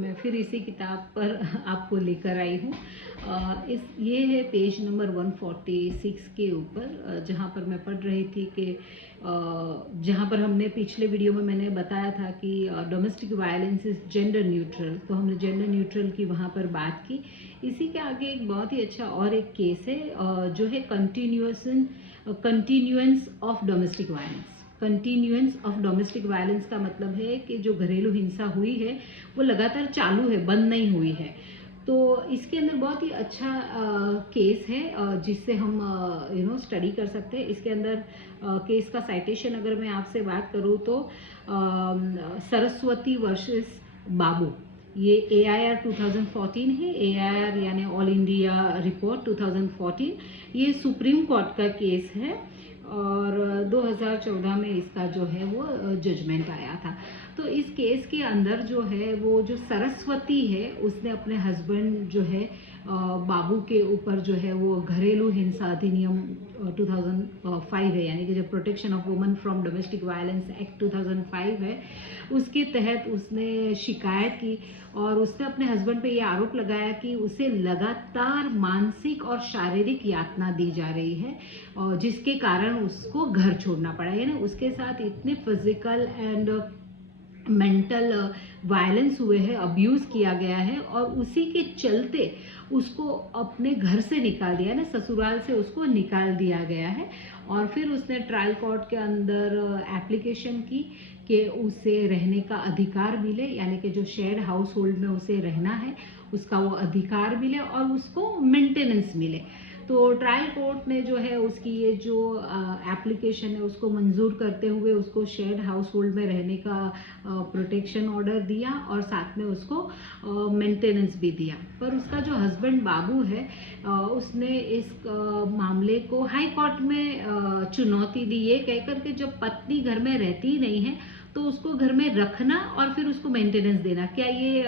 मैं फिर इसी किताब पर आपको लेकर आई हूँ। ये है पेज नंबर 146 के ऊपर, जहाँ पर मैं पढ़ रही थी कि जहाँ पर हमने पिछले वीडियो में मैंने बताया था कि domestic violence is gender neutral, तो हमने जेंडर न्यूट्रल की वहाँ पर बात की। इसी के आगे एक बहुत ही अच्छा और एक केस है जो है continuance of domestic violence. Continuance of domestic violence का मतलब है कि जो घरेलू हिंसा हुई है वो लगातार चालू है, बंद नहीं हुई है। तो इसके अंदर बहुत ही अच्छा केस है जिससे हम स्टडी कर सकते हैं। इसके अंदर केस का साइटेशन अगर मैं आपसे बात करूँ तो सरस्वती वर्सेस बाबू, ये AIR 2014 है। AIR यानी ऑल इंडिया रिपोर्ट 2014, ये सुप्रीम कोर्ट का केस है और 2014 में इसका जो है वो जजमेंट आया था। तो इस केस के अंदर जो है वो जो सरस्वती है उसने अपने हस्बैंड जो है बाबू के ऊपर जो है वो घरेलू हिंसा अधिनियम 2005 है, यानी कि जो protection of women from domestic violence act 2005 है, उसके तहत उसने शिकायत की और उसने अपने हस्बैंड पे ये आरोप लगाया कि उसे लगातार मानसिक और शारीरिक यातना दी जा रही है और जिसके कारण उसको घर छोड़ना पड़ा। यानी उसके साथ इतने फिजिकल एंड मेंटल वायलेंस हुए हैं, अब्यूज़ किया गया है और उसी के चलते उसको अपने घर से निकाल दिया, ना ससुराल से उसको निकाल दिया गया है। और फिर उसने ट्रायल कोर्ट के अंदर एप्लीकेशन की कि उसे रहने का अधिकार मिले, यानी कि जो शेयर्ड हाउस होल्ड में उसे रहना है उसका वो अधिकार मिले और उसको मेंटेनेंस मिले। तो ट्रायल कोर्ट ने जो है उसकी ये जो एप्लीकेशन है उसको मंजूर करते हुए उसको शेयर्ड हाउस होल्ड में रहने का प्रोटेक्शन ऑर्डर दिया और साथ में उसको मेंटेनेंस भी दिया। पर उसका जो हस्बैंड बाबू है उसने इस मामले को हाई कोर्ट में चुनौती दी, ये कहकर के जब पत्नी घर में रहती ही नहीं है तो उसको घर में रखना और फिर उसको मेंटेनेंस देना, क्या ये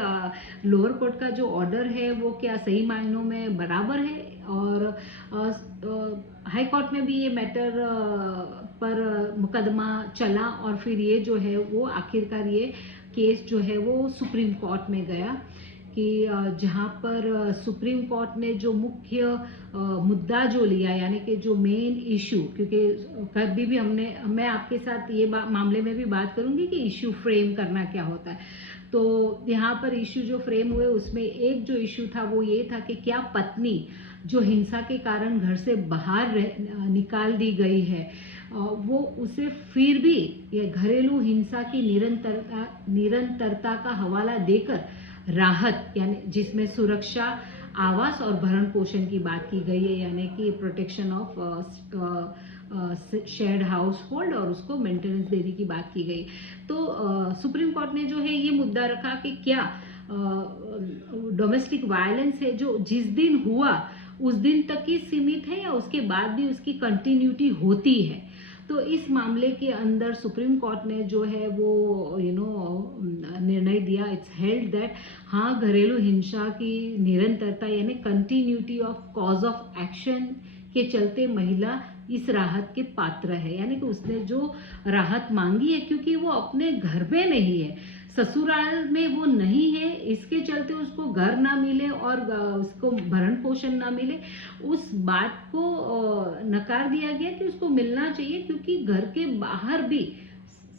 लोअर कोर्ट का जो ऑर्डर है वो क्या सही मायनों में बराबर है? और हाई कोर्ट में भी ये मैटर पर मुकदमा चला और फिर ये जो है वो आखिरकार ये केस जो है वो सुप्रीम कोर्ट में गया कि जहाँ पर सुप्रीम कोर्ट ने जो मुख्य मुद्दा जो लिया, यानी कि जो मेन इशू, क्योंकि कभी भी मैं आपके साथ ये मामले में भी बात करूंगी कि इशू फ्रेम करना क्या होता है। तो यहाँ पर इशू जो फ्रेम हुए उसमें एक जो इशू था वो ये था कि क्या पत्नी जो हिंसा के कारण घर से बाहर निकाल दी गई है वो उसे फिर भी ये घरेलू हिंसा की निरंतरता का हवाला देकर राहत, यानी जिसमें सुरक्षा, आवास और भरण पोषण की बात की गई है, यानी कि protection of shared house hold और उसको मेंटेनेंस देने की बात की गई। तो सुप्रीम कोर्ट ने जो है ये मुद्दा रखा कि क्या डोमेस्टिक वायलेंस है जो जिस दिन हुआ उस दिन तक ही सीमित है या उसके बाद भी उसकी कंटिन्यूटी होती है। तो इस मामले के अंदर सुप्रीम कोर्ट ने जो है वो निर्णय दिया, इट्स हेल्ड दैट हाँ, घरेलू हिंसा की निरंतरता यानी continuity of cause of action के चलते महिला इस राहत के पात्र है, यानी कि उसने जो राहत मांगी है क्योंकि वो अपने घर में नहीं है, ससुराल में वो नहीं है, इसके चलते उसको घर ना मिले और उसको भरण पोषण ना मिले, उस बात को नकार दिया गया कि उसको मिलना चाहिए क्योंकि घर के बाहर भी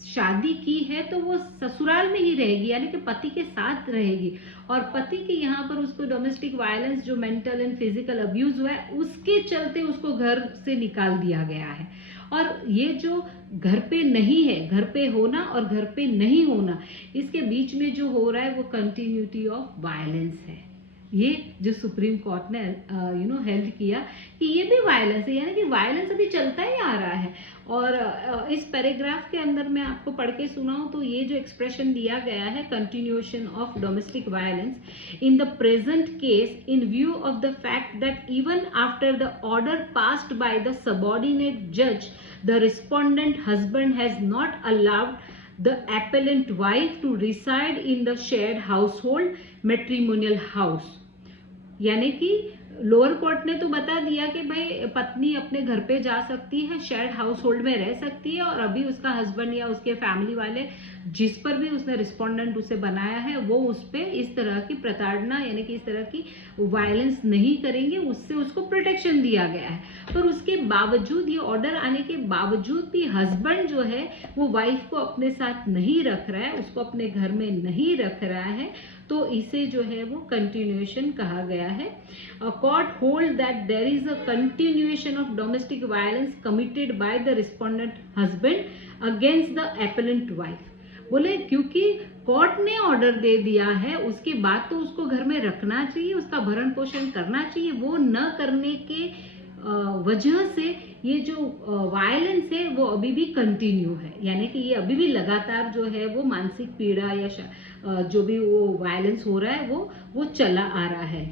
शादी की है तो वो ससुराल में ही रहेगी, यानी कि पति के साथ रहेगी और पति के यहाँ पर उसको डोमेस्टिक वायलेंस जो मेंटल एंड फिजिकल अब्यूज हुआ है उसके चलते उसको घर से निकाल दिया गया है। और ये जो घर पे नहीं है, घर पे होना और घर पे नहीं होना, इसके बीच में जो हो रहा है वो कंटिन्यूटी ऑफ वायलेंस है। ये जो सुप्रीम कोर्ट ने हेल्ड किया कि ये भी वायलेंस है, यानी कि वायलेंस अभी चलता ही आ रहा है। और इस पैराग्राफ के अंदर मैं आपको पढ़ के सुनाऊं तो ये जो एक्सप्रेशन दिया गया है, continuation of domestic violence in the present case in view of the fact that even after the order passed by the subordinate जज the respondent husband has not allowed the appellant wife to reside in the shared household matrimonial house, यानी कि lower court ने तो बता दिया कि भाई पत्नी अपने घर पे जा सकती है, शेयर्ड हाउस होल्ड में रह सकती है और अभी उसका हस्बैंड या उसके फैमिली वाले जिस पर भी उसने रिस्पोंडेंट उसे बनाया है वो उस पर इस तरह की प्रताड़ना यानी कि इस तरह की वायलेंस नहीं करेंगे, उससे उसको प्रोटेक्शन दिया गया है। पर उसके बावजूद, ये ऑर्डर आने के बावजूद भी हस्बैंड जो है वो वाइफ को अपने साथ नहीं रख रहा है, उसको अपने घर में नहीं रख रहा है, तो इसे जो है वो कंटिन्यूएशन कहा गया है। Court hold that there is a continuation of domestic violence committed by the respondent husband against the appellant wife. बोले क्योंकि कोर्ट ने ऑर्डर दे दिया है, उसके बाद तो उसको घर में रखना चाहिए, उसका भरण पोषण करना चाहिए। वो न करने के वजह से ये जो वायलेंस है वो अभी भी कंटिन्यू है, यानी कि ये अभी भी लगातार जो है वो मानसिक पीड़ा या जो भी वो वायलेंस हो रहा है वो चला आ रहा है।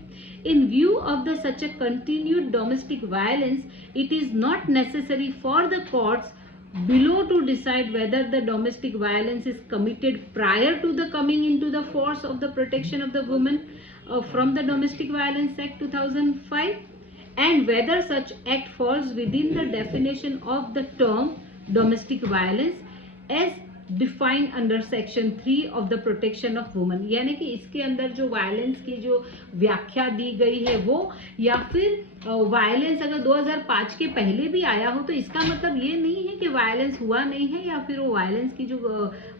In view of the such a continued domestic violence, it is not necessary for the courts below to decide whether the domestic violence is committed prior to the coming into the force of the Protection of the Women from the Domestic Violence Act 2005 and whether such act falls within the definition of the term domestic violence as defined under section 3 of the protection of women, यानी कि इसके अंदर जो violence की जो व्याख्या दी गई है वो, या फिर वायलेंस अगर 2005 के पहले भी आया हो तो इसका मतलब ये नहीं है कि वायलेंस हुआ नहीं है या फिर वो वायलेंस की जो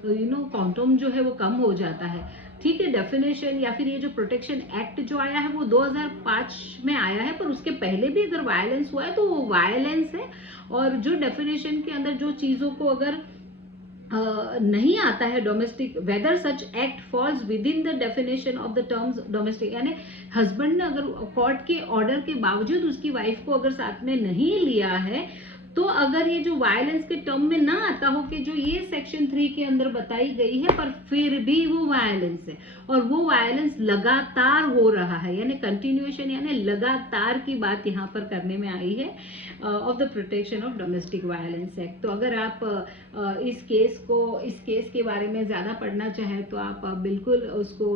क्वांटम जो है वो कम हो जाता है। ठीक है, डेफिनेशन या फिर ये जो प्रोटेक्शन एक्ट जो आया है वो 2005 में आया है, पर उसके पहले भी अगर वायलेंस हुआ है तो वो वायलेंस है। और जो डेफिनेशन के अंदर जो चीज़ों को अगर नहीं आता है domestic, whether such act falls within the definition of the terms domestic, यानी हस्बैंड ने अगर कोर्ट के ऑर्डर के बावजूद उसकी वाइफ को अगर साथ में नहीं लिया है, तो अगर ये जो वायलेंस के टर्म में ना आता हो कि जो ये सेक्शन 3 के अंदर बताई गई है, पर फिर भी वो वायलेंस है और वो वायलेंस लगातार हो रहा है, यानी कंटिन्यूएशन यानी लगातार की बात यहाँ पर करने में आई है of the protection of domestic violence act. तो अगर आप इस केस के बारे में ज़्यादा पढ़ना चाहें तो आप बिल्कुल उसको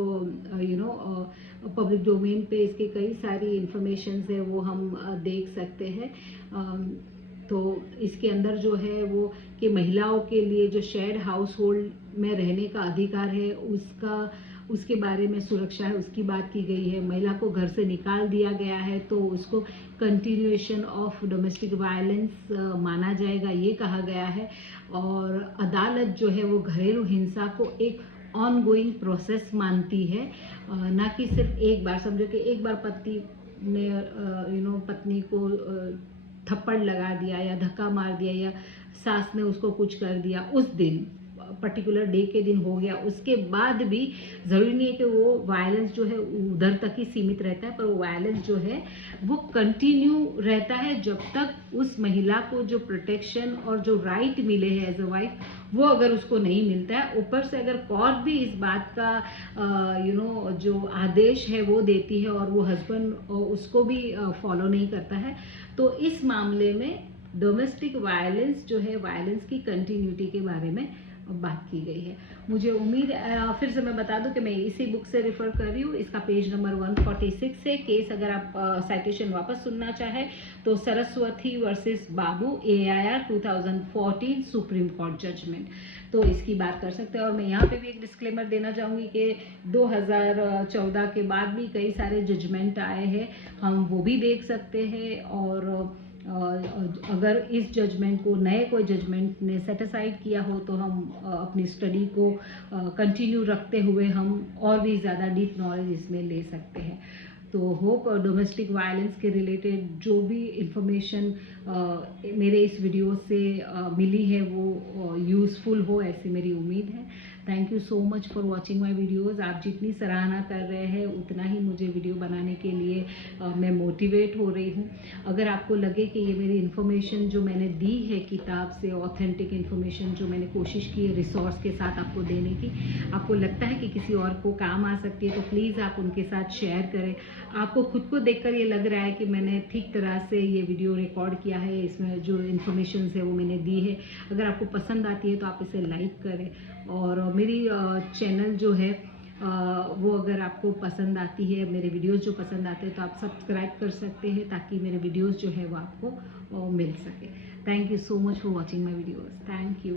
पब्लिक डोमेन पे इसके कई सारी इंफॉर्मेशन है वो हम देख सकते हैं। तो इसके अंदर जो है वो कि महिलाओं के लिए जो शेयर्ड हाउस होल्ड में रहने का अधिकार है उसके बारे में सुरक्षा है, उसकी बात की गई है। महिला को घर से निकाल दिया गया है तो उसको कंटिन्यूएशन ऑफ डोमेस्टिक वायलेंस माना जाएगा, ये कहा गया है। और अदालत जो है वो घरेलू हिंसा को एक ऑन गोइंग प्रोसेस मानती है, ना कि सिर्फ एक बार। समझो कि एक बार पति ने पत्नी को थप्पड़ लगा दिया या धक्का मार दिया या सास ने उसको कुछ कर दिया, उस दिन पर्टिकुलर डे के दिन हो गया, उसके बाद भी ज़रूरी नहीं है कि वो वायलेंस जो है उधर तक ही सीमित रहता है, पर वो वायलेंस जो है वो कंटिन्यू रहता है जब तक उस महिला को जो प्रोटेक्शन और जो राइट मिले हैं एज अ वाइफ वो अगर उसको नहीं मिलता है। ऊपर से अगर कोर्ट भी इस बात का जो आदेश है वो देती है और वो हस्बैंड उसको भी फॉलो नहीं करता है, तो इस मामले में डोमेस्टिक वायलेंस जो है, वायलेंस की कंटिन्यूटी के बारे में बात की गई है। मुझे उम्मीद, फिर से मैं बता दूं कि मैं इसी बुक से रेफर कर रही हूँ। इसका पेज नंबर 146 है। केस अगर आप साइटेशन वापस सुनना चाहे तो सरस्वती वर्सेस बाबू AIR 2014 सुप्रीम कोर्ट जजमेंट, तो इसकी बात कर सकते हैं। और मैं यहाँ पे भी एक डिस्क्लेमर देना चाहूँगी कि 2014 के बाद भी कई सारे जजमेंट आए हैं, हम वो भी देख सकते हैं। और अगर इस जजमेंट को नए कोई जजमेंट ने सेटिसाइड किया हो तो हम अपनी स्टडी को कंटिन्यू रखते हुए हम और भी ज़्यादा डीप नॉलेज इसमें ले सकते हैं। तो होप डोमेस्टिक वायलेंस के रिलेटेड जो भी इंफॉर्मेशन मेरे इस वीडियो से मिली है वो यूज़फुल हो, ऐसी मेरी उम्मीद है। Thank you so much for watching my videos. आप जितनी सराहना कर रहे हैं उतना ही मुझे वीडियो बनाने के लिए मैं मोटिवेट हो रही हूँ। अगर आपको लगे कि ये मेरी इन्फॉर्मेशन जो मैंने दी है किताब से, ऑथेंटिक इन्फॉर्मेशन जो मैंने कोशिश की है रिसोर्स के साथ आपको देने की, आपको लगता है कि किसी और को काम आ सकती है तो प्लीज़ आप उनके साथ शेयर करें। आपको खुद को देखकर ये लग रहा है कि मैंने ठीक तरह से ये वीडियो रिकॉर्ड किया है, इसमें जो इन्फॉर्मेशन है वो मैंने दी है, अगर आपको पसंद आती है तो आप इसे लाइक करें। और मेरी चैनल जो है वो अगर आपको पसंद आती है, मेरे वीडियोस जो पसंद आते हैं तो आप सब्सक्राइब कर सकते हैं ताकि मेरे वीडियोस जो है वो आपको मिल सके। Thank you so much for watching my videos. Thank you.